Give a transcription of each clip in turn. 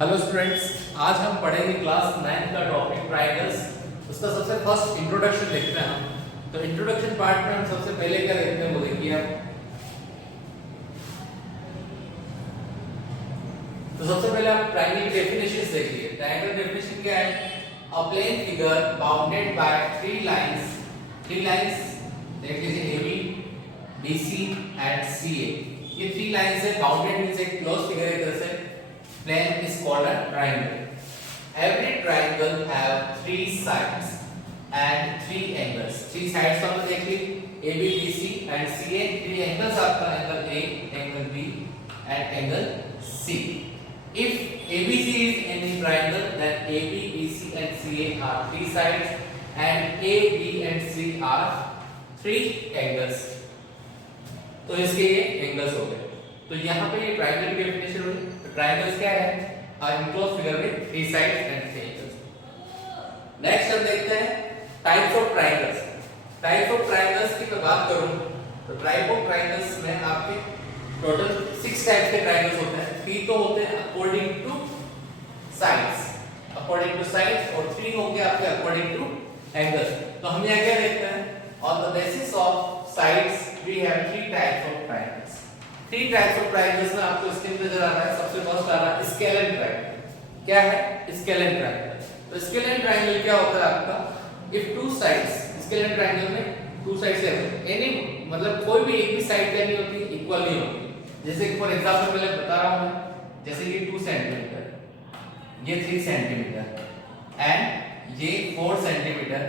Hello students, आज हम पढ़ेंगे क्लास 9 का टॉपिक ट्रायंगल्स। उसका सबसे फर्स्ट इंट्रोडक्शन देखते हैं हम। तो इंट्रोडक्शन पार्ट में हम सबसे पहले क्या देखते हैं वो देखिए आप। तो सबसे पहले आप ट्रायंगल की डेफिनेशंस देखिए। ट्रायंगल डेफिनेशन क्या है? A plane figure bounded by three lines देख लीजिए AB, BC एंड CA। ये थ्री लाइंस है। बाउंडेड मींस एक क्लोज फिगर है। तरह से plane is called a triangle. Every triangle have three sides and three angles. Three sides हमने देख ली, AB, BC and CA. Three angles आपका angle A, angle B and angle C. If ABC is any triangle, then AB, BC and CA are three sides and A, B and C are three angles. तो इसके ये angles हो गए। तो यहाँ पे ये ट्रायंगल की डेफिनेशन हुई। तो ट्रायंगल्स क्या है? A enclosed figure with three sides and three angles. Next हम देखते हैं types of triangles. Types of triangles की मैं बात करूं तो टाइप ऑफ ट्रायंगल्स में आपके टोटल 6 टाइप्स के ट्रायंगल्स होते हैं। 3 तो होते हैं अकॉर्डिंग टू साइड्स और 3 होंगे आपके अकॉर्डिंग टू एंगल्स। तो हम यहाँ क्या देखते हैं? On the basis of sides we have 3 types of triangles. 3 types of triangles में आपको स्क्रीन पे नजर आ रहा है। सबसे फर्स्ट आ रहा है स्केलेन ट्रायंगल। क्या है स्केलेन ट्रायंगल? तो स्केलेन ट्रायंगल क्या होता है आपका? If two sides, scalene triangle में टू साइड्स है एनी, मतलब कोई भी एक भी साइड क्या नहीं होती, इक्वल नहीं होती। जैसे फॉर एग्जांपल मैं बता रहा हूं मैं, जैसे ये 2 सेंटीमीटर, ये 3 सेंटीमीटर एंड ये 4 सेंटीमीटर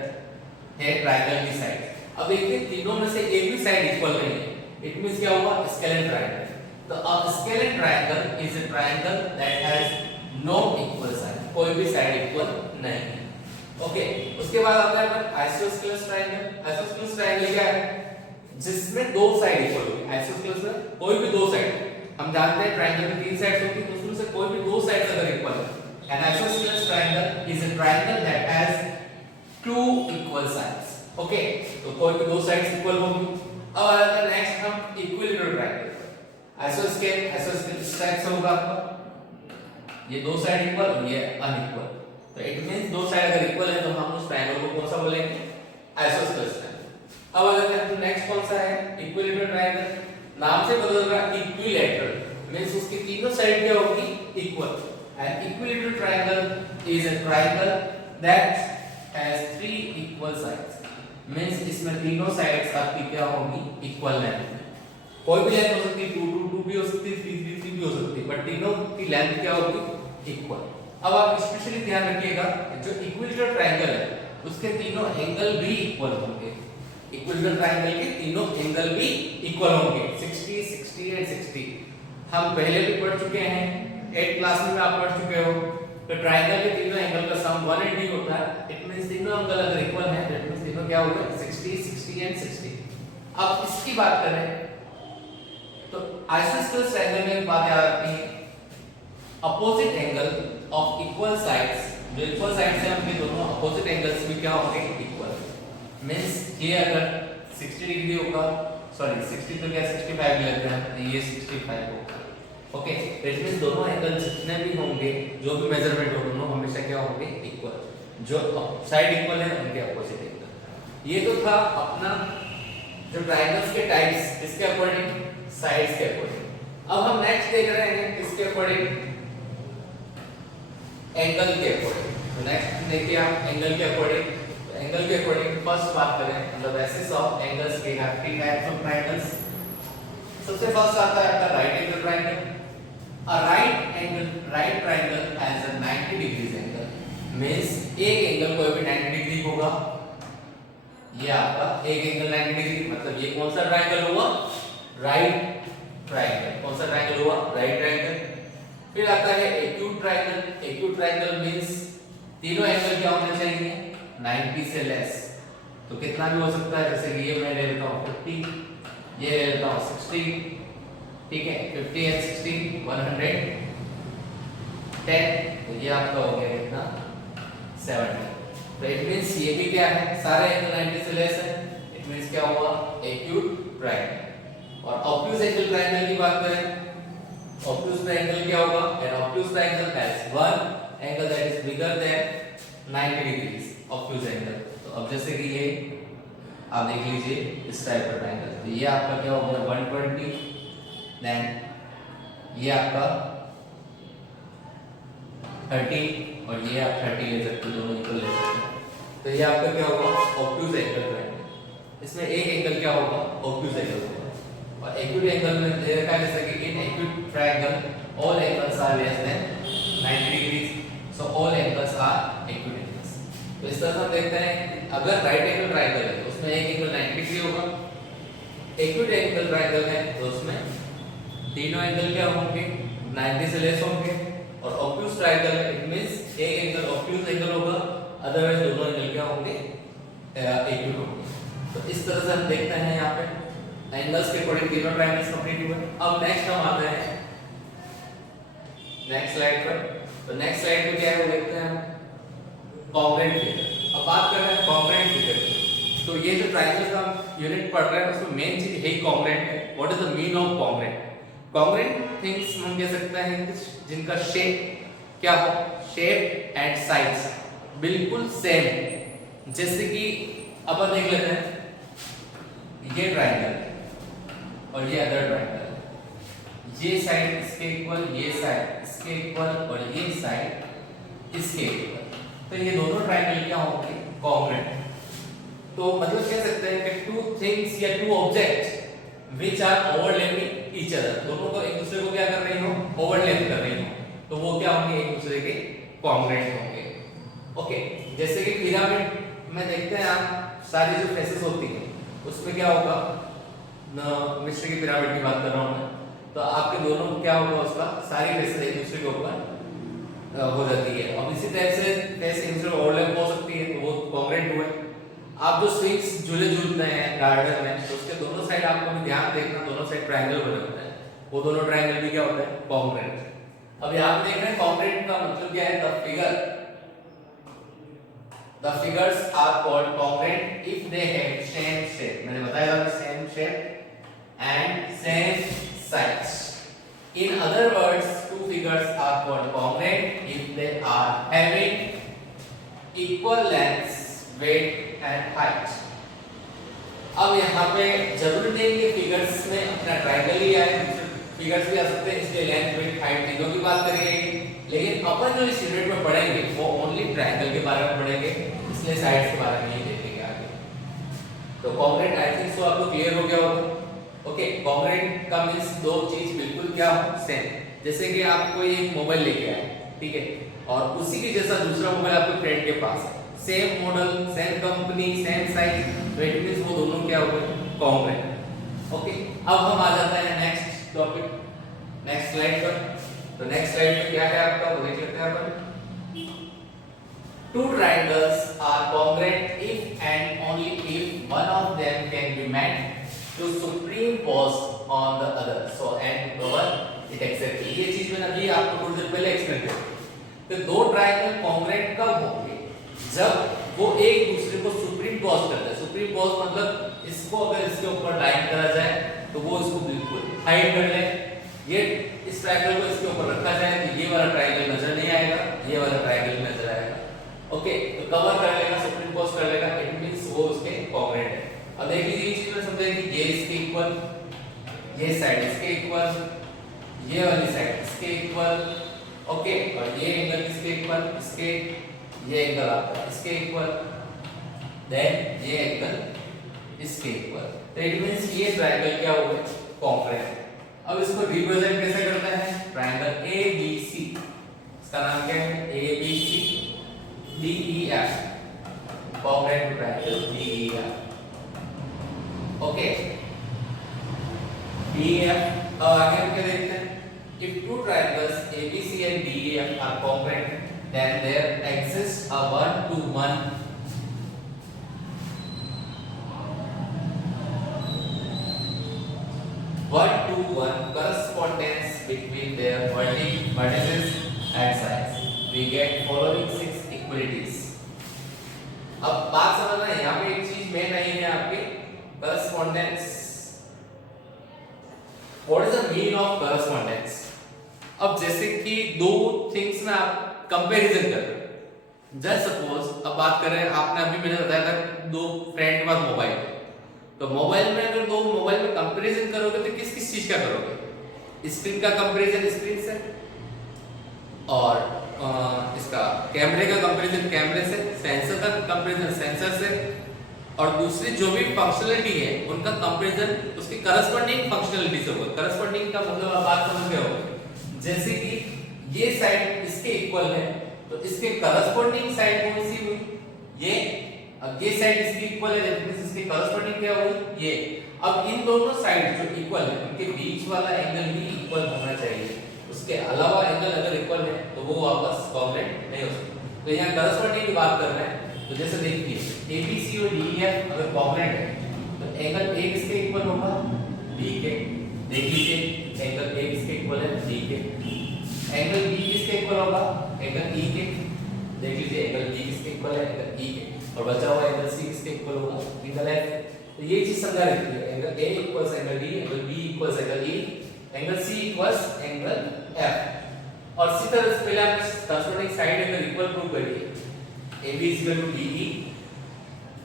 है ट्रायंगल की साइड। अब देखिए तीनों में से एक भी साइड इक्वल नहीं है। इट मींस क्या हुआ? Scalene triangle. तो a scalene triangle is a triangle that has no equal side, कोई भी साइड इक्वल नहीं है। ओके, उसके बाद आता है आइसोस्केलेस ट्रायंगल। आइसोस्केलेस ट्रायंगल क्या है? जिसमें दो साइड इक्वल होगी। आइसोस्केलेस में कोई भी दो साइड, हम जानते हैं ट्रायंगल में 3 साइड्स होती है, उसमें से कोई भी दो साइड्स अगर इक्वल है, an isosceles triangle is a triangle that has two equal sides. Okay, तो कोई भी दो साइड्स इक्वल होगी। अब आता है नेक्स्ट हम इक्विलेटरल ट्रायंगल। आइसोस्केलेस टाइप से होगा आपका, ये दो साइड इक्वल और ये अनइक्वल। तो इट मींस दो साइड अगर इक्वल है तो हम उस ट्रायंगल को कौन सा बोलेंगे? Isosceles triangle. अब अगर हम नेक्स्ट कौन सा है? Equilateral triangle. नाम से बदल रहा है इक्विलेटरल मींस उसकी तीनों साइड क्या होगी? Equal. And equilateral triangle is a triangle that has 3 equal sides means इसमें तीनों साइड्स आपकी क्या होगी? Equal length. कोई भी लेंथ हो सकती है, 2 2 2 भी हो सकती है, 3 3 3 भी हो सकती है, बट तीनों की लेंथ क्या होगी? इक्वल। अब आप स्पेशली ध्यान रखिएगा, जो इक्विलेटरल ट्रायंगल है उसके तीनों एंगल भी इक्वल होंगे। इक्विलेटरल ट्रायंगल के तीनों एंगल भी इक्वल होंगे, 60 60 एंड 60। हम पहले भी पढ़ चुके हैं, 8 क्लास में आप पढ़ चुके हो। तो ट्रायंगल के तीनों एंगल का सम 180 होता है। इट मींस तीनों एंगल अगर इक्वल हैं दैट मींस तीनों क्या होंगे? 60 60 एंड 60। अब इसकी बात करें तो आइसोस्केलेस ट्रायंगल में बात याद रखनी है, opposite angle of equal sides, जो इक्वल साइड्स हैं उनके दोनों अपोजिट एंगल्स भी क्या होंगे? इक्वल। मींस ये अगर 60 डिग्री होगा, सॉरी 60 तो क्या 65 लेते हैं, तो ये 65 होगा। ओके, इट मींस दोनों एंगल जितने भी होंगे, जो भी मेजरमेंट हो, दोनों हमेशा क्या होंगे? इक्वल। जो साइड इक्वल है उनके अपोजिट एंगल। ये तो था अपना जो ट्रायंगल्स के टाइप्स, इसके अकॉर्डिंग, साइड्स के अकॉर्डिंग। अब हम नेक्स्ट देख रहे हैं इसके अकॉर्डिंग, एंगल के अकॉर्डिंग। तो नेक्स्ट देखिए आप एंगल के अकॉर्डिंग। एंगल के अकॉर्डिंग फर्स्ट बात करें, मतलब basis of angles we have 3 types of triangles. सबसे फर्स्ट आता है आपका right angle triangle. A right triangle has a 90 degrees angle means एक एंगल कोई भी 90 डिग्री होगा। ये आपका एक एंगल 90 डिग्री, मतलब ये कौन सा ट्रायंगल हुआ? Right triangle. कौन सा ट्रायंगल हुआ? Right triangle. फिर आता है acute triangle. Acute triangle means तीनों एंगल क्या होने चाहिए? 90 से लेस। तो कितना भी हो सकता है, जैसे कि ये मैं ले लेता हूं 50, ये ले लेता हूं 60, ठीक है, 50 एंड 60 110। तो ये आपका हो गया कितना? 70। तो इट मींस ये भी क्या है? सारे एंगल 90 से लेस है। इट मींस क्या हुआ? Acute triangle. और ऑब्ट्यूज एंगल ट्रायंगल की बात करें ऑब्ट्यूज ट्रायंगल क्या होगा? An obtuse triangle has one angle that is bigger than 90 degrees obtuse angle. तो अब जैसे कि ये आप देख लीजिए इस टाइप का ट्रायंगल, तो ये आपका क्या हो गया 120, देन ये आपका 30 और ये आप 30 ले सकते हो, दोनों इक्वल ले सकते हो। तो ये आपका क्या होगा ऑब्ट्यूज एंगल ट्रायंगल। इसमें एक एंगल क्या होगा ऑब्ट्यूज एंगल होगा, और एक्यूट एंगल में दे रखा है जैसे कि in acute triangle all angles are less than 90 degrees, so all angles are acute angles. तो इस तरह से हम देखते हैं अगर राइट एंगल ट्रायंगल है तो उसमें एक एंगल 90 डिग्री होगा, एक्यूट एंगल ट्रायंगल है तो उसमें तीनों एंगल क्या होंगे 90 से लेस होंगे, और ऑब्ट्यूज ट्रायंगल है इट मींस एक एंगल ऑब्ट्यूज एंगल होगा, अदरवाइज दोनों एंगल क्या होंगे एक्यूट होंगे। तो इस तरह से हम देखते हैं यहाँ पे एंगल्स के अकॉर्डिंग तीनों ट्रायंगल्स कंप्लीट हुए। अब नेक्स्ट हम आते हैं नेक्स्ट स्लाइड पर। तो नेक्स्ट स्लाइड में क्या है वो देखते हैं हम कॉन्ग्रुएंट फिगर। अब बात कर रहे हैं कॉन्ग्रुएंट फिगर। तो ये जो ट्रायंगल का यूनिट पढ़ रहे हैं उसमें मेन चीज है कॉन्ग्रुएंट है। What is the mean of congruent? Congruent things हम कह सकते हैं जिनका शेप क्या हो, शेप एंड साइज बिल्कुल सेम। जैसे कि अपन देख लेते हैं ये ट्रायंगल और ये अदर ट्रायंगल, ये साइड इसके इक्वल, ये साइड इसके इक्वल और ये साइड इसके इक्वल, तो ये दोनों ट्रायंगल क्या होंगे कॉन्ग्रुएंट। तो मतलब कह सकते हैं कि टू थिंग्स या two objects which are overlapping each other, दोनों को एक दूसरे को क्या कर रही हो ओवरलैप कर रही हो, तो वो क्या होंगे एक दूसरे के कॉन्ग्रुएंट होंगे। ओके, जैसे कि पिरामिड में देखते हैं आप सारी जो फेसेस होती है उसमें क्या होगा, मिस्र की पिरामिड की बात कर रहा हूं मैं, तो आपके दोनों क्या होगा उसका सारी फेसेस एक दूसरे के ऊपर हो जाती है। अब इसी टाइप से फेस एक दूसरे ओवरलैप हो सकती है, तो वो कॉन्ग्रुएंट हुए। आप जो स्विंग्स झूले झूलते हैं गार्डन में तो उसके दोनोदोनों साइड आपको भी ध्यान देखना, दोनों साइड ट्रायंगल बने होते हैं, वो दोनों ट्रायंगल भी क्या होते हैं कॉन्ग्रुएंट। अब यहां पे देख रहे हैं कॉन्ग्रुएंट का मतलब क्या है, the figures are called congruent if they have same shape, मैंने बताया था same shape and same size. In other words, two figures are called congruent if they are having equal length, weight and height. अब यहाँ पे जरूरी नहीं कि figures में अपना ट्रायंगल ही आए, फिगर्स भी आ सकते हैं, इसलिए लेंथ वेट हाइट तीनों की बात करेंगे, लेकिन अपन जो इस यूनिट में पढ़ेंगे वो ओनली ट्रायंगल के बारे में पढ़ेंगे, इसलिए साइड्स के बारे में नहीं देखेंगे आगे। तो कॉन्ग्रुएंट आई थिंक सो आपको क्लियर हो गया होगा। ओके, कॉन्ग्रुएंट का मींस दो चीज बिल्कुल क्या हो सेम, जैसे कि आप कोई एक मोबाइल लेके आए, ठीक है, और उसी के जैसा दूसरा मोबाइल आपके फ्रेंड के पास है, same model same company same size, तो इट मींस वो दोनों क्या हो गए कॉन्ग्रुएंट। ओके, अब हम आ जाते हैं नेक्स्ट टॉपिक, नेक्स्ट स्लाइड पर। तो नेक्स्ट स्लाइड में क्या है आपका वो देख लेते हैं अपन। Two triangles are congruent if and only if one of them can be met to superimpose on the other, so and cover it exactly। ये चीज मैंने अभी आपको थोड़ी देर पहले एक्सप्लेन कर दी। तो दो ट्रायंगल कॉन्ग्रुएंट कब होंगे, जब वो एक दूसरे को सुपरिम्पोज करते हैं। सुपरिम्पोज मतलब इसको अगर इसके ऊपर लाइन करा जाए तो वो इसको बिल्कुल हाइड कर ले, ये इस ट्रायंगल को इसके ऊपर रखा जाए तो ये वाला ट्रायंगल नजर नहीं आएगा, ये वाला ट्रायंगल नजर आएगा। ओके, तो कवर कर लेगा, सुपरिम्पोज कर लेगा, इट मींस वो उसके कॉन्ग्रुएंट है। अब देख लीजिए इस चीज में समझेंगे ये इसके इक्वल, ये साइड इसके इक्वल, ये वाली साइड इसके इक्वल, ओके, और ये एंगल इसके इक्वल, इसके ये एंगल आपका इसके इक्वल, देन ये एंगल इसके इक्वल, तो इट मींस ये ट्रायंगल क्या हो गया कॉन्ग्रुएंट। अब इसको रिप्रेजेंट कैसे करते हैं, ट्रायंगल ABC, इसका नाम क्या है ABC DEF, congruent triangle DEF। Okay, DEF। अब आगे हम क्या देखते हैं, if two triangles ABC and DEF are congruent then there exists a one-to-one correspondence between their vertices and sides, we get following six equalities। अब बात समझना, यहाँ पे एक चीज मेन नहीं है आपकी correspondence। What is the mean of correspondence? अब जैसे कि दो थिंग्स में आप कंपैरिजन कर रहे हो, जस्ट सपोज अब बात कर रहे हैं, आपने अभी मैंने बताया था दो फ्रेंड के पास मोबाइल है, तो मोबाइल में अगर दो मोबाइल में कंपैरिजन करोगे तो किस किस चीज का करोगे? स्क्रीन का कंपैरिजन स्क्रीन से, और इसका कैमरे का कंपैरिजन कैमरे से, सेंसर का कंपैरिजन सेंसर से, और दूसरी जो भी फंक्शनलिटी है उनका कंपैरिजन उसकी करस्पॉन्डिंग फंक्शनलिटी से होगा। करस्पॉन्डिंग का मतलब आप बात समझ गए होंगे, जैसे कि ये साइड इसके इक्वल है तो इसके करस्पॉन्डिंग साइड कौन सी हुई? ये। अब ये साइड इसकी इक्वल है, दैट मींस इसकी करस्पॉन्डिंग क्या हुई? ये। अब इन दोनों साइड जो इक्वल है उनके बीच वाला एंगल भी इक्वल होना चाहिए, उसके अलावा एंगल अगर इक्वल है तो वो आपस कॉन्ग्रुएंट नहीं हो सकता। तो यहाँ करस्पॉन्डिंग की बात कर रहे हैं, तो जैसे देखिए ABC और DEF अगर कॉन्ग्रुएंट है तो एंगल A किसके इक्वल होगा? B के। देख लीजिए एंगल A किसके इक्वल है? B के। एंगल B किसके इक्वल होगा? एंगल E के। देख लीजिए एंगल B किसके इक्वल है? एंगल E के। और बचा हुआ एंगल C किसके इक्वल होगा? Angle F। तो ये चीज समझा रखी है, angle A equals angle D, angle B equals angle E, angle C equals angle F। और इसी तरह से पहले आप करस्पॉन्डिंग साइड अगर इक्वल प्रूव करिए, AB is equal to DE,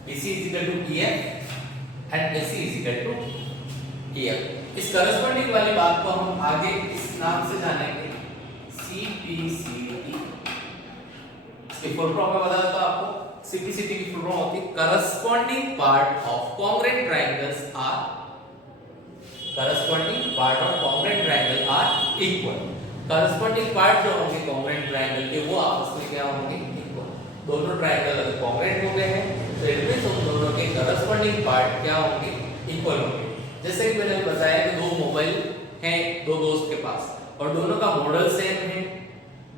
BC is equal to EF and AC is equal to EF। इस corresponding वाली बात को हम आगे इस नाम से जानेंगे, CPCT। इसकी फुल फॉर्म मैं बता देता हूं आपको। CPCT की फुल फॉर्म होती है corresponding part of congruent triangles are, corresponding part of congruent triangle are equal. Corresponding part जो होंगे कॉन्ग्रुएंट ट्रायंगल के वो आपस में क्या होंगे? दोनों ट्रायंगल अगर कॉन्ग्रुएंट हो गए हैं तो इट मींस उन दोनों के करस्पॉन्डिंग पार्ट क्या होंगे? इक्वल होंगे। जैसे कि मैंने बताया कि दो मोबाइल हैं दो दोस्त के पास और दोनों का मॉडल सेम है,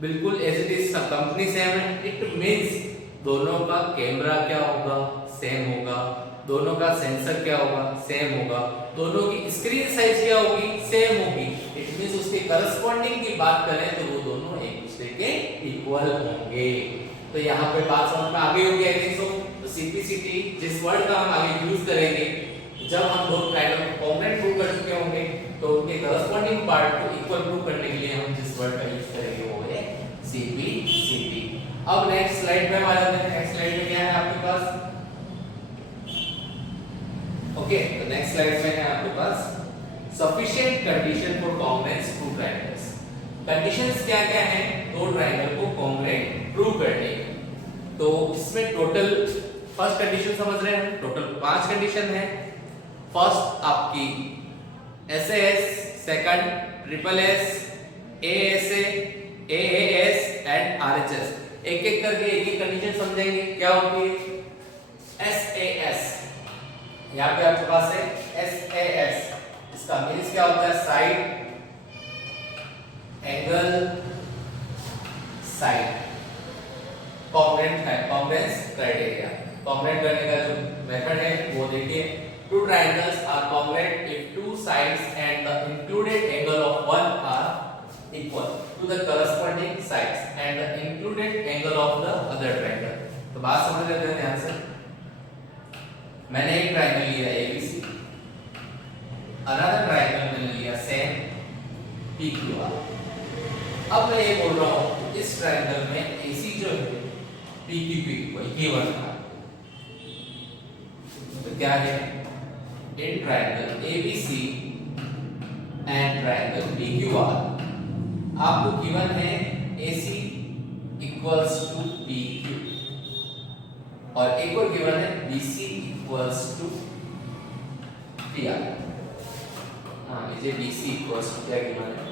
बिल्कुल as it is, company same है, इट मींस दोनों का कैमरा क्या होगा? सेम होगा। दोनों का सेंसर क्या होगा? सेम होगा। दोनों की स्क्रीन साइज क्या होगी? सेम होगी। इट मींस उसके करस्पॉन्डिंग की बात करें तो वो दोनों एक दूसरे के इक्वल होंगे। तो यहाँ पे बात समझ में आ गई होगी आई थिंक सो। तो CPCT जिस वर्ड का हम आगे यूज करेंगे जब हम दो ट्रायंगल को कॉन्ग्रुएंट प्रूव कर चुके होंगे तो उनके करस्पॉन्डिंग पार्ट को इक्वल प्रूव करने के लिए हम जिस वर्ड का यूज करेंगे वो है CPCT। अब नेक्स्ट स्लाइड पे हम आ जाते हैं। नेक्स्ट स्लाइड में क्या है आपके पास? ओके, तो नेक्स्ट स्लाइड में है आपके पास sufficient condition for congruence two triangles. Conditions क्या क्या हैं दो ट्रायंगल को कॉन्ग्रुएंट प्रूव करने की? तो इसमें टोटल फर्स्ट कंडीशन समझ रहे हैं, टोटल 5 कंडीशन है। फर्स्ट आपकी SAS, second SSS, ASA, AAS and RHS। एक एक करके एक एक कंडीशन समझेंगे क्या होगी। SAS, यहाँ पे आपके पास है SAS, इसका मीन्स क्या होता है? साइड एंगल साइड कॉन्ग्रुएंट है, कॉन्ग्रुएंस क्राइटेरिया। कॉन्ग्रुएंट करने का जो मेथड है वो देखिए, two triangles are congruent if two sides and the included angle of one are equal to the corresponding sides and the included angle of the other triangle. तो बात समझ लेते हैं ध्यान से। मैंने एक ट्रायंगल लिया ABC, अनदर ट्रायंगल मैंने लिया सेम PQR। अब मैं ये बोल रहा हूं इस ट्रायंगल में AC जो है PQP ये वन था, तो क्या है? In triangle ABC and triangle PQR आपको गिवन है AC इक्वल्स टू PQ और एक और गिवन है BC इक्वल्स टू PR। हाँ, ये BC इक्वल्स टू क्या गिवन है?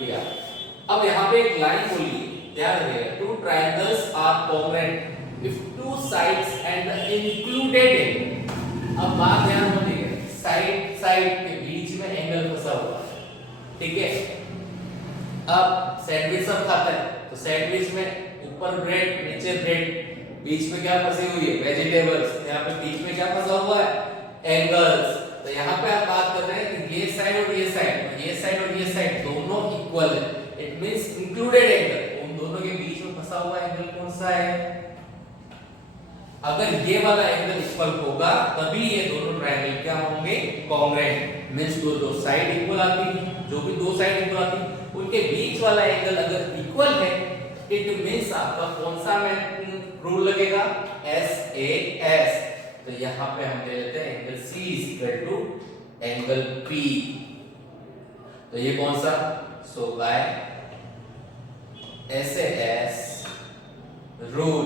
PR। अब यहाँ पे एक लाइन बोली, ध्यान रखिएगा, two triangles are congruent if two sides and the included angle. अब बात ध्यान में देखिए, साइड साइड के बीच में एंगल फंसा हुआ है, ठीक है। अब सैंडविच सब खाता है तो सैंडविच में ऊपर ब्रेड नीचे ब्रेड, बीच में क्या फंसी हुई है? वेजिटेबल्स। यहाँ पे बीच में क्या फंसा हुआ है? एंगल्स। तो यहाँ पे आप बात कर रहे हैं कि ये साइड और ये साइड, ये साइड और ये साइड दोनों इक्वल है। इट मींस इंक्लूडेड एंगल, उन दोनों के बीच में फंसा हुआ एंगल कौन सा है? अगर ये वाला एंगल इक्वल होगा तभी ये दोनों ट्रायंगल क्या होंगे? कॉन्ग्रुएंट। मींस दो साइड इक्वल आती है, जो भी दो साइड इक्वल आती है उनके बीच वाला एंगल अगर इक्वल है, इट मींस आपका कौन सा रूल लगेगा, SAS। तो यहाँ पे हम ले लेते हैं angle C equal to angle P। तो ये कौन सा, so by SAS rule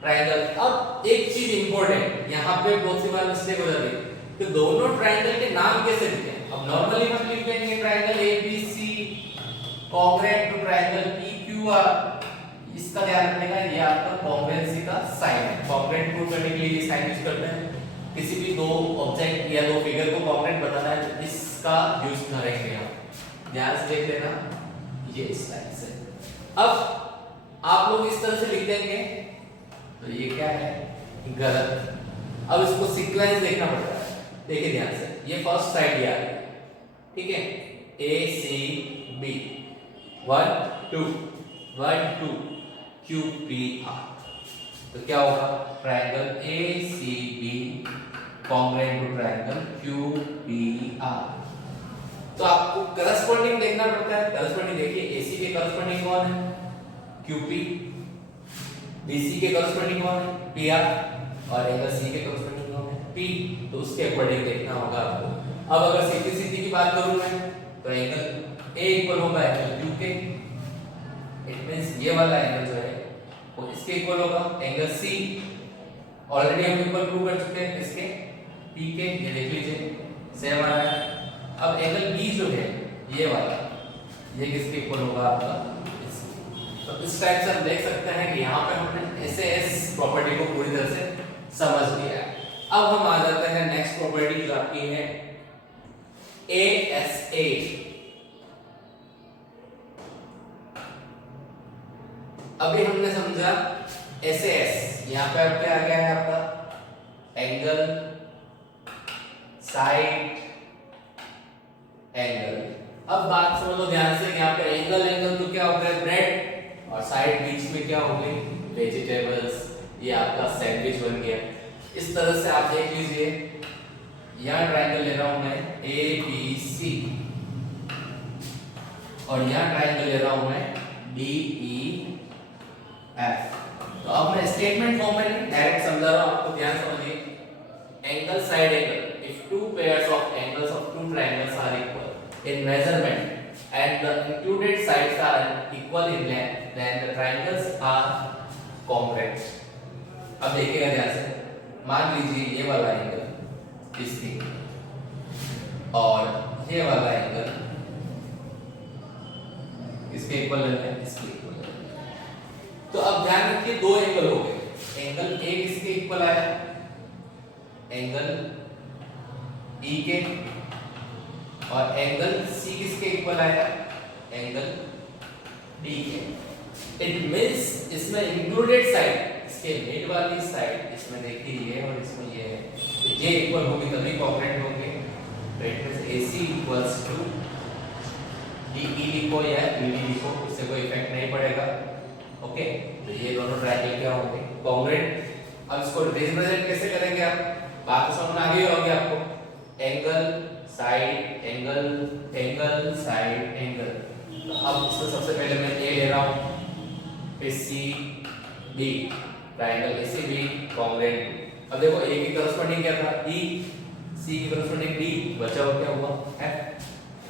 triangle. अब एक चीज इंपॉर्टेंट, यहाँ पे बहुत सी बार मिस्टेक हो जाती है कि दोनों ट्रायंगल के नाम कैसे लिखें। अब नॉर्मली हम लिख देंगे triangle ABC congruent to triangle PQR। इसका ध्यान रखने का, ये आपका कॉन्ग्रुएंसी का साइन है। कॉन्ग्रुएंट प्रूव करने के लिए ये साइन यूज करते हैं। किसी भी दो ऑब्जेक्ट या दो फिगर को कॉन्ग्रुएंट बताना है तो इसका यूज करेंगे हम। ध्यान से देख लेना, ये इस लाइन से। अब आप लोग इस तरह से लिख देंगे तो ये क्या है, गलत। अब इसको सीक्वेंस देखना पड़ता है, देखिए ध्यान से। ये फर्स्ट साइड ये आ गया, ठीक है, ACB 1 2 1 2 QPR। तो क्या होगा, triangle ACB congruent to triangle QPR। तो आपको करस्पॉन्डिंग देखना पड़ता है। करस्पॉन्डिंग देखिए, AC के करस्पॉन्डिंग कौन है, QP। BC के करस्पॉन्डिंग कौन है, PR। और एंगल C के करस्पॉन्डिंग कौन है, P। तो उसके अकॉर्डिंग देखना होगा आपको। अब अगर सीधी सीधी की बात करूं मैं, तो एंगल A इक्वल होगा एंगल Q के। इट मींस ये वाला एंगल जो है वो इसके इक्वल होगा एंगल C। ऑलरेडी हम इक्वल प्रूव कर चुके हैं इसके P के, ये देख लीजिए सेम आ रहा है। अब एंगल B जो है ये वाला, ये किसके इक्वल होगा, आपका। तो इस टाइप से हम देख सकते हैं कि यहाँ पे हमने SAS प्रॉपर्टी को पूरी तरह से समझ लिया है। अब हम आ जाते हैं नेक्स्ट प्रॉपर्टी जो आपकी है ASA। अभी हमने समझा SAS, यहाँ पे अब क्या आ गया है आपका एंगल, साइड, एंगल। अब बात समझ लो ध्यान से, यहाँ पे एंगल तो क्या होता है, ब्रेड, और साइड बीच में क्या हो गई, वेजिटेबल्स। ये आपका सैंडविच बन गया। इस तरह से आप देख लीजिए, यहाँ ट्रायंगल ले रहा हूं मैं ABC, और यहाँ ट्रायंगल ले रहा हूं मैं DEF। तो अब मैं स्टेटमेंट फॉर्म में डायरेक्ट समझा रहा हूं, आपको ध्यान समझिए। Angle, side angle, if two pairs of angles of two triangles are equal in measurement and the included sides are equal in length, then the triangles are congruent। अब देखिएगा ध्यान से, मान लीजिए ये वाला एंगल इसकी और ये वाला एंगल इसके इक्वल है, इसके इक्वल है। तो अब ध्यान रखिए, दो एंगल हो गए। एंगल A किसके इक्वल आया, एंगल E के, और एंगल C किसके इक्वल आया, एंगल D के। इट मींस इसमें इंक्लूडेड साइड, इसके मिड वाली साइड, इसमें देखिए ये और इसमें ये है, तो ये इक्वल होगी तभी कॉन्ग्रुएंट होंगे। तो it means AC equals to DE लिखो या ED लिखो, उससे कोई इफेक्ट नहीं पड़ेगा। ओके, तो ये दोनों ट्रायंगल क्या होंगे, कॉन्ग्रुएंट। अब इसको रिप्रेजेंट कैसे करेंगे आप, बात तो समझ आ गई होगी आपको। Angle, side, angle, angle, side, angle. तो अब इसमें सबसे पहले मैं A ले रहा हूं, फिर C, B, triangle ACB congruent. अब देखो A की करस्पॉन्डिंग क्या था, E, C की करस्पॉन्डिंग D, बचा हुआ क्या हुआ, F।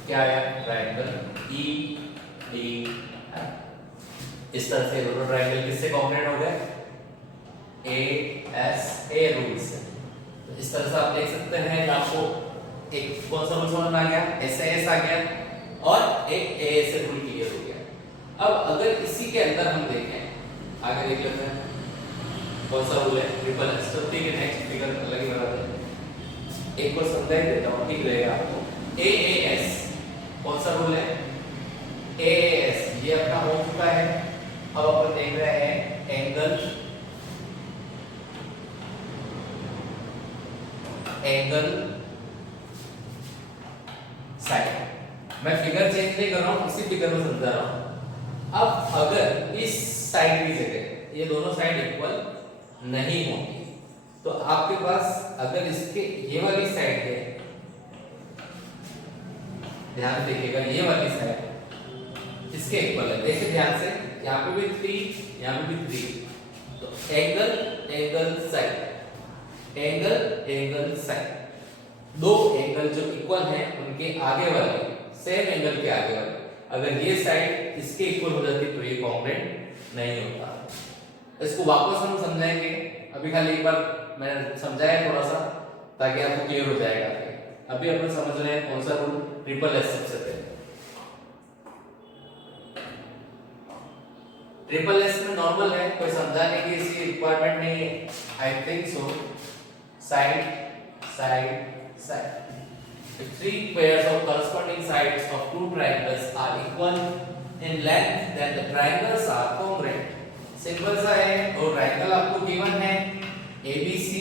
क्या आया, ट्रायंगल EDF। इस तरह से दोनों ट्रायंगल किससे कॉन्ग्रुएंट हो गए, ASA रूल से। तो इस तरह से आप देख सकते हैं कि आपको एक कौन सा रूल समझ में आ गया, SAS आ गया, और एक ASA रूल क्लियर हो गया। अब अगर इसी के अंदर हम देखें, आगे देख लेते हैं कौन सा रूल है, ट्रिपल एस। तो ठीक है, नेक्स्ट फिगर अलग ही बना देते, एक बार समझा ही देता हूं, ठीक रहेगा आपको। AAS कौन सा रूल है, AAS ये अपना हो चुका है। अब अपन देख रहे हैं एंगल, एंगल, साइड। मैं फिगर चेंज नहीं कर रहा हूं, इसी फिगर में समझा रहा हूं। अब अगर इस साइड की जगह ये दोनों साइड इक्वल नहीं होंगी, तो आपके पास अगर इसके ये वाली साइड है, ध्यान देखिएगा, ये वाली साइड इसके इक्वल है। देखिए ध्यान से, यहाँ पे भी 3, यहाँ पे भी 3, तो angle angle side, angle angle side, दो एंगल जो इक्वल हैं उनके आगे वाले, सेम एंगल के आगे वाले, अगर ये साइड इसके इक्वल हो जाती तो ये कॉन्ग्रुएंट नहीं होता। इसको वापस हम समझाएंगे, अभी खाली एक बार मैंने समझाया थोड़ा सा ताकि आपको क्लियर हो जाएगा। अभी अपन समझ रहे हैं कौन सा रूल, ट्रिपल एस। सबसे पहले ट्रिपल एस में नॉर्मल है, कोई समझाने की इसकी रिक्वायरमेंट नहीं है, I think so. Side side side, if three pairs of corresponding sides of two triangles are equal in length then the triangles are congruent। Simple सा है, और ट्रायंगल आपको गिवन है ABC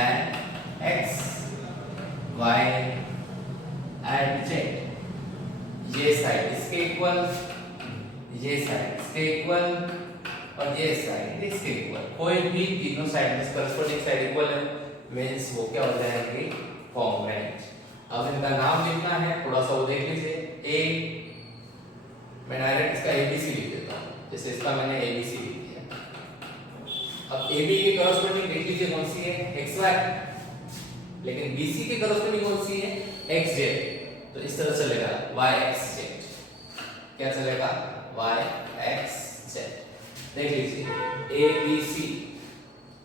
and X Y and Z। ये side इसके equal, ये side इसके equal, और ये साइड इसके इक्वल। कोई भी तीनों साइड में करस्पॉन्डिंग साइड इक्वल है मींस वो क्या हो जाएंगे, कॉन्ग्रुएंट। अब इनका नाम लिखना है, थोड़ा सा वो देख लीजिए। ए, मैं डायरेक्ट इसका ABC लिख देता हूं, जैसे इसका मैंने ABC लिख दिया। अब AB के करस्पॉन्डिंग देख लीजिए कौन सी है, XY, लेकिन BC के करस्पॉन्डिंग कौन सी है, XZ। तो इस तरह चलेगा YXZ। क्या चलेगा, YXZ। देख लीजिए ABC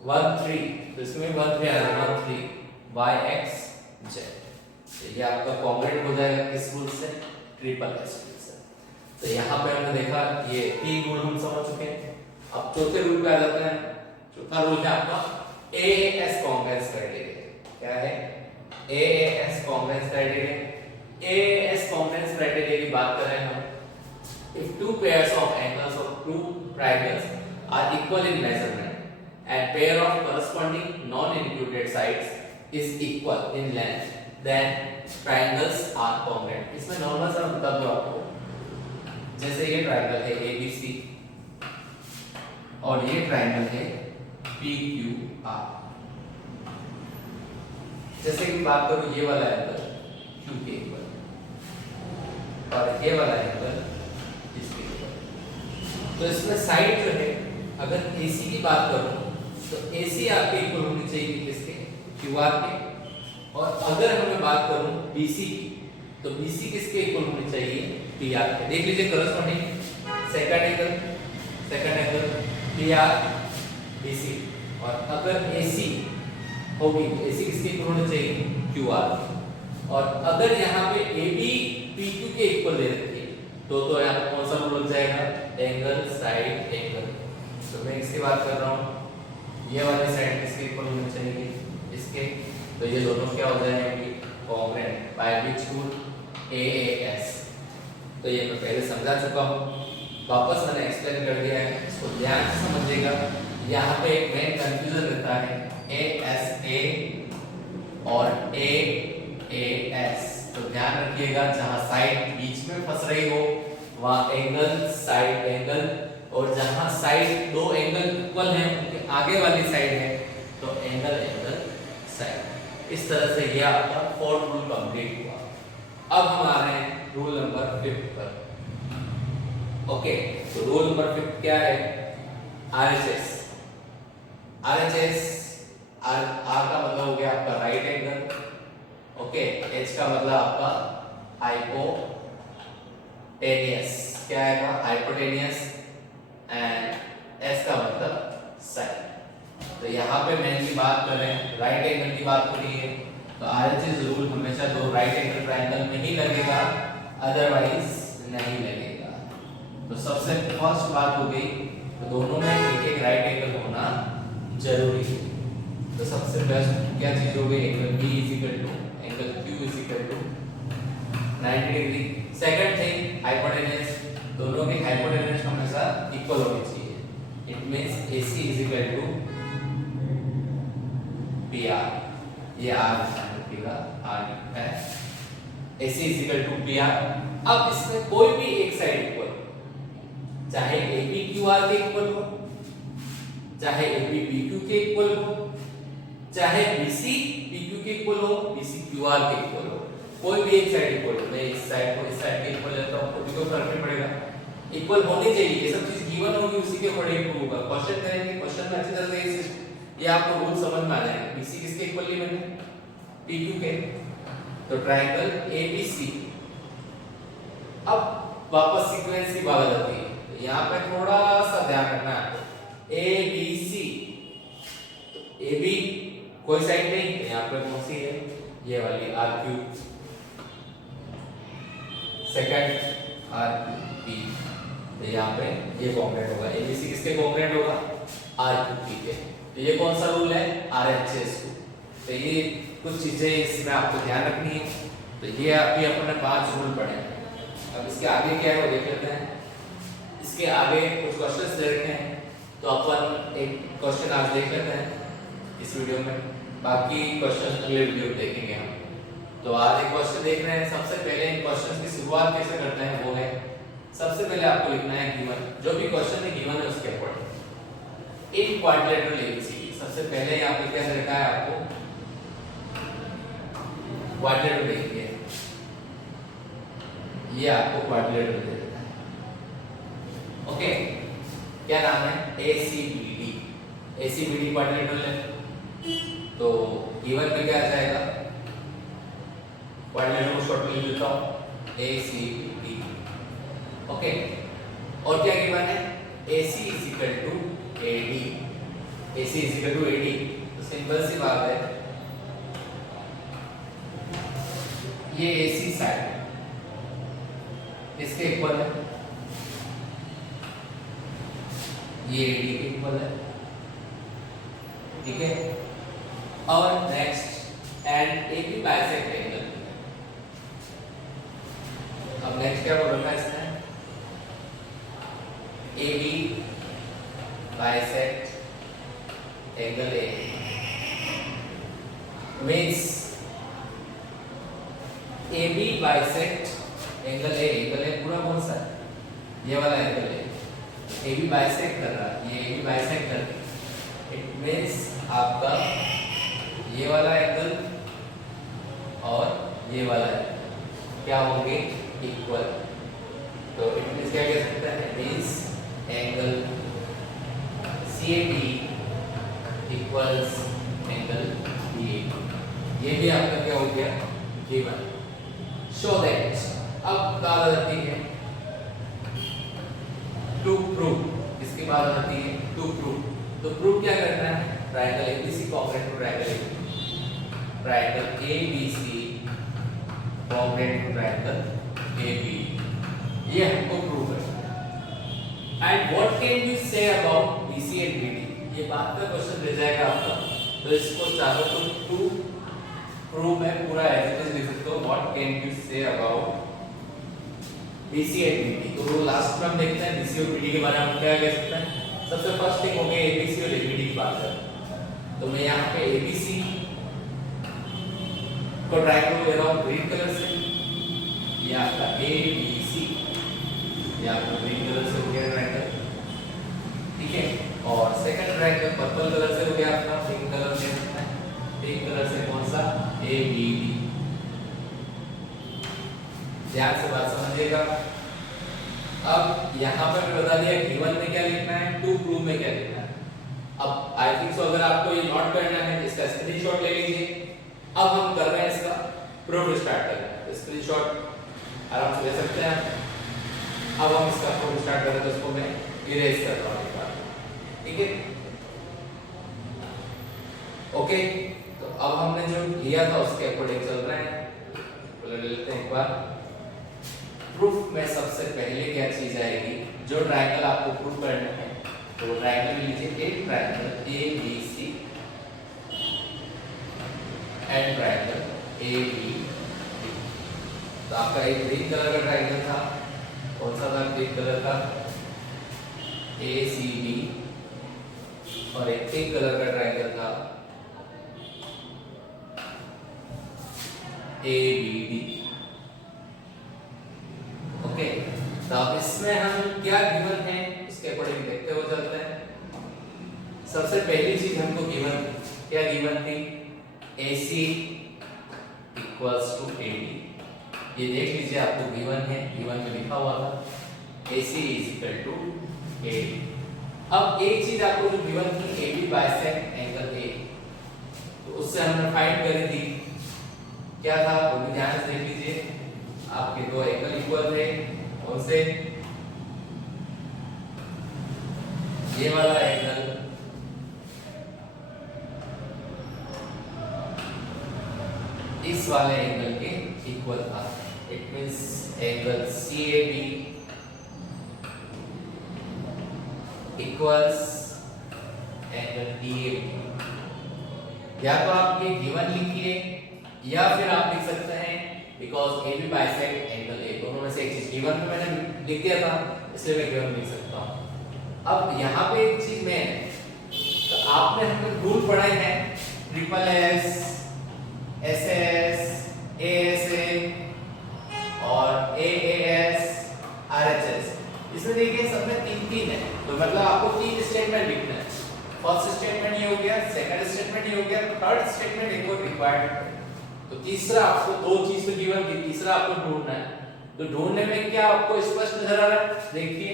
1 3, तो इसमें 1 3 आ जाएगा, 1 3 YXZ। ये आपका कॉन्ग्रुएंट हो जाएगा किस रूल से, ट्रिपल एस रूल से। तो यहाँ पे हमने देखा ये 3 रूल हम समझ चुके हैं। अब चौथे रूल पे आ जाते हैं। चौथा रूल है आपका AAS कॉन्ग्रुएंस क्राइटेरिया। क्या है, AAS congruence criteria. AAS congruence criteria की बात कर रहे हैं हम, if two pairs of angles of two triangles are equal in measurement and pair of corresponding non-included sides is equal in length then triangles are congruent। इसमें normal सा बता दूं आपको, जैसे ये ट्रायंगल है ABC और ये ट्रायंगल है PQR। जैसे कि बात करूं ये वाला एंगल Q के इक्वल और ये वाला एंगल इसके इक्वल। तो इसमें साइड जो है, अगर AC की बात करूं तो AC आपके इक्वल होनी चाहिए किसके, QR के। और अगर मैं बात करूं BC की तो BC किसके इक्वल होनी चाहिए, PR के। देख लीजिए corresponding second angle PR BC। और अगर AC होगी तो AC किसके इक्वल होनी चाहिए, QR। और अगर यहाँ पे AB PQ के इक्वल दे रखी है तो यहाँ कौन सा रूल लग जाएगा, एंगल साइड एंगल। तो मैं इसकी बात कर रहा हूँ, ये वाली साइड किसके इक्वल होनी चाहिए, इसके। तो ये दोनों क्या हो जाएंगे, congruent. By which rule, AAS। तो ये मैं पहले समझा चुका हूँ, वापस मैंने एक्सप्लेन कर दिया है, इसको ध्यान से समझिएगा। यहाँ पे एक मेन कंफ्यूजन रहता है ASA और AAS। तो ध्यान रखिएगा, जहाँ साइड बीच में फंस रही हो वहाँ एंगल साइड एंगल, और जहाँ साइड दो एंगल इक्वल हैं उनके आगे वाली साइड है तो एंगल एंगल साइड। इस तरह से ये आपका फोर्थ रूल कंप्लीट हुआ। अब हम आ रहे हैं रूल नंबर 5 पर। ओके, तो रूल नंबर 5 क्या है, RHS। R का मतलब हो गया आपका राइट एंगल, ओके। H का मतलब आपका हाइपोटेनियस, क्या आएगा, हाइपोटेनियस। एंड S का मतलब साइड। तो यहाँ पे मेनली बात कर रहे हैं राइट एंगल की बात हो रही है, तो RHS रूल हमेशा दो राइट एंगल ट्रायंगल में ही लगेगा, अदरवाइज नहीं लगेगा। तो सबसे फर्स्ट बात हो गई, तो दोनों में एक एक राइट एंगल होना जरूरी है। तो सबसे बेस्ट क्या चीज हो गई, angle B angle Q 90 degree. Second thing, hypotenuse, दोनों के हाइपोटेन्यूज हमेशा इक्वल होनी चाहिए। It means AC PR। ये R रखिएगा, R है, AC PR। अब इसमें कोई भी एक साइड इक्वल, चाहे AB QR के इक्वल हो, चाहे AB PQ के इक्वल हो, चाहे BC PQ के इक्वल हो, BC QR के इक्वल हो, कोई भी एक साइड इक्वल हो, मैं इस साइड को इस साइड के इक्वल लेता हूं तो भी कोई फर्क नहीं पड़ेगा, इक्वल होनी चाहिए, ये सब चीज गिवन होगी उसी के अकॉर्डिंग प्रूव होगा। क्वेश्चन करेंगे, क्वेश्चन में अच्छी तरह से ये आपको रूल समझ में आ जाएगा। बीसी किसके इक्वली बने, पीक्यू के, तो ट्रायंगल एबीसी। अब वापस सीक्वेंस की बात आ जाती है, तो यहाँ पे थोड़ा सा ध्यान रखना है, एबीसी, एबी कोई साइड नहीं, यहाँ पे कौन सी है, ये वाली R cube, second R cube P, तो यहाँ पे ये कॉन्ग्रुएंट होगा, एबीसी किसके कॉन्ग्रुएंट होगा, आर क्यूब पी के। तो ये कौन सा रूल है, आरएचएस रूल। तो ये कुछ चीजें इसमें आपको ध्यान रखनी है। तो ये अभी अपने 5 रूल पढ़े। अब इसके आगे क्या है वो देख लेते हैं। इसके आगे कुछ क्वेश्चंस दे रखे हैं, तो अपन एक क्वेश्चन आज देख लेते हैं इस वीडियो में, बाकी क्वेश्चन अगले वीडियो में देखेंगे हम। तो आज एक क्वेश्चन देख रहे हैं। सबसे पहले इन क्वेश्चन की शुरुआत कैसे करते हैं वो है, सबसे पहले आपको लिखना है गिवन, जो भी क्वेश्चन है गिवन है उसके अकॉर्डिंग इन क्वाड्रिलेटरल एबीसीडी। सबसे पहले यहाँ पे क्या लिखा है आपको, क्वाड्रिलेटरल देखिए, ये आपको क्वाड्रिलेटरल दे देता है। ओके, क्या नाम है, एसीबीडी, एसीबीडी क्वाड्रिलेटरल है। तो गिवन में क्या आ जाएगा, क्वाड्रिलेटरल को शॉर्ट में लिख देता हूं एसीबीडी। ओके, और क्या गिवन है, AC is equal to AD, AC is equal to AD। तो सिंपल सी बात है, ये AC साइड किसके इक्वल है, ये AD के इक्वल है, ठीक है। और next and AB bisect angle. अब नेक्स्ट क्या बोल रखा है इसने, AB bisect angle A means AB bisect angle A, angle A पूरा कौन सा है, ये वाला एंगल है, AB bisect कर रहा है, ये AB bisect कर रहा है, इट मींस आपका ये वाला एंगल और ये वाला एंगल क्या होंगे, इक्वल। तो इट मींस क्या कह सकते हैं, means angle CAD equals angle BAD। ये भी आपका क्या हो गया, गिवन। शो दैट, अब बात आ जाती है टू प्रूव, इसके बाद आ जाती है टू प्रूव। तो प्रूव क्या करना है, triangle ABC congruent to triangle AB, triangle ABC congruent to triangle AB, ये हमको प्रूव है। And what can you say about BC and BD, ये बात का क्वेश्चन रह जाएगा आपका। तो इसको चाहो तो टू प्रूव में पूरा एग्जाम्पल लिख सकते हो, what can you say about BC and BD। तो लास्ट में हम देखते हैं BC और BD के बारे में हम क्या कह सकते हैं। सबसे फर्स्ट थिंग हो गया ABC और ABD की बात करें, तो मैं यहाँ पे ABC को ट्रायंगल ले रहा हूँ ग्रीन कलर से, ये आपका ABC, ये आपका ग्रीन कलर से हो गया ट्रायंगल, ठीक है। और सेकंड ट्रायंगल पर्पल कलर से हो गया आपका, पिंक कलर से, पिंक कलर से कौन सा, ABD। ध्यान से बात समझिएगा। अब यहाँ पर भी बता दिया गिवन में क्या लिखना है, टू प्रूव में क्या लिखना है। अब आई थिंक सो अगर आपको ये नोट करना है इसका स्क्रीनशॉट ले लीजिए। अब हम कर रहे हैं इसका प्रूफ स्टार्ट कर रहे हैं, तो स्क्रीनशॉट आराम से ले सकते हैं। अब हम इसका प्रूफ स्टार्ट कर रहे हैं, तो इसको मैं इरेज कर रहा हूँ एक बार, ठीक है। ओके, तो अब हमने जो लिया था उसके अकॉर्डिंग चल रहे हैं, ले लेते हैं एक बार। प्रूफ में सबसे पहले क्या चीज आएगी, जो ट्रायंगल आपको प्रूफ करना है, तो ट्रायंगल लीजिए, एक triangle ABC and triangle ABD। तो आपका एक ग्रीन कलर का ट्रायंगल था, कौन सा था, ग्रीन कलर का ACB, और एक पिंक कलर का ट्रायंगल था ABD। ओके, तो अब इसमें हम क्या गिवन है उसके अकॉर्डिंग देखते हुए चलते हैं। सबसे पहली चीज हमको गिवन क्या गिवन थी, AC इक्वल्स टू AD। ये देख लीजिए आपको गिवन है, गिवन में लिखा हुआ था AC is equal to AD। अब एक चीज आपको जो गिवन थी AB बाइसेक्ट एंगल A, तो उससे हमने फाइंड करी थी, क्या था वो भी ध्यान से देख लीजिए। आपके दो एंगल इक्वल थे, कौन से, ये वाला एंगल इस वाले एंगल के इक्वल था। It means angle CAB equals angle DAB। या तो आप ये गिवन लिखिए या फिर आप लिख सकते हैं because AB bisect angle A, दोनों में से एक चीज। गिवन में मैंने लिख दिया था इसलिए मैं गिवन लिख सकता हूं। अब यहाँ पे एक चीज में, तो आपने हमने रूल पढ़े हैं SSS, SS, ASA और AAS, RHS। इसमें देखिए सब में तीन तीन है, तो मतलब आपको तीन स्टेटमेंट लिखना है। फर्स्ट स्टेटमेंट ये हो गया, सेकंड स्टेटमेंट ये हो गया, थर्ड स्टेटमेंट एक और रिक्वायर्ड है। तो तीसरा आपको दो चीज तो गिवन थी, तीसरा आपको ढूंढना है। तो ढूंढने में क्या आपको स्पष्ट नजर आ रहा है, देखिए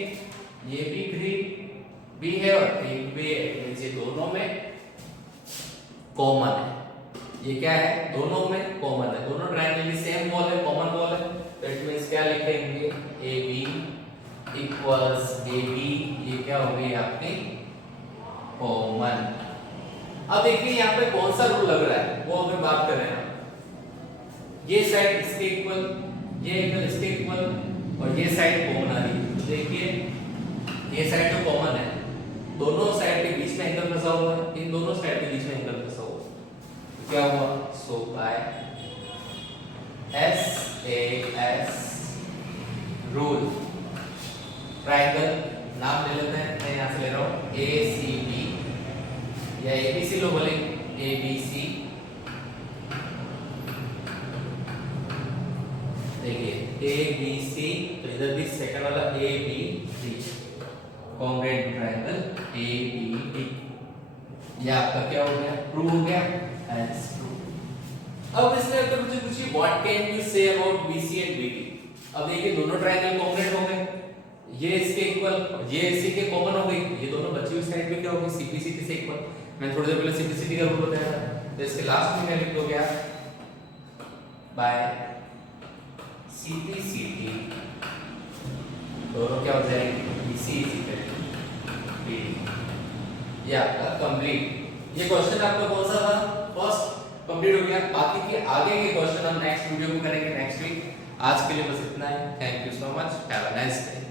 ये भी 3B है और 3B है, ये दोनों में कॉमन है। ये क्या है, दोनों में कॉमन है, दोनों ट्रायंगल की सेम वॉल है, कॉमन वॉल है। तो इट मींस क्या लिखेंगे, AB इक्वल्स AB, ये क्या हो गई आपकी कॉमन। अब देखिए यहाँ पे कौन सा रूल लग रहा है वो अगर बात करें ना, ये साइड इसके इक्वल, ये एंगल इसके इक्वल और ये साइड कॉमन आ रही है। तो देखिए ये साइड जो कॉमन है, दोनों साइड के बीच में एंगल फंसा हुआ है, इन दोनों साइड के बीच में एंगल फंसा हुआ है। तो क्या हुआ, सो बाय SAS रूल ट्रायंगल नाम ले लेते हैं, मैं यहाँ से ले रहा हूँ ACB या ABC लो बोले, ABC। देखिए ABC, तो इधर भी सेकंड वाला ABD, कॉन्ग्रुएंट ट्रायंगल ABD। ये आपका क्या हो गया, प्रूव हो गया, एंड प्रूव। अब इसमें अगर मुझे पूछिए what can you say about BC and BD। अब देखिए दोनों ट्रायंगल कॉन्ग्रुएंट हो गए, ये इसके इक्वल, ये इसी के कॉमन हो गई, ये दोनों बची हुई साइड भी क्या हो गई, CPCT से इक्वल। मैं थोड़ी देर पहले CPCT का रूल बताया था, तो इसके लास्ट में मैं लिख दो क्या, बाय CPCT दोनों क्या हो जाएंगे, BC BD। ये आपका कंप्लीट। ये क्वेश्चन आपका कौन सा था, फर्स्ट कंप्लीट हो गया। बाकी के आगे के क्वेश्चन हम नेक्स्ट वीडियो में करेंगे, नेक्स्ट वीक। आज के लिए बस इतना ही। Thank you so much, have a nice day.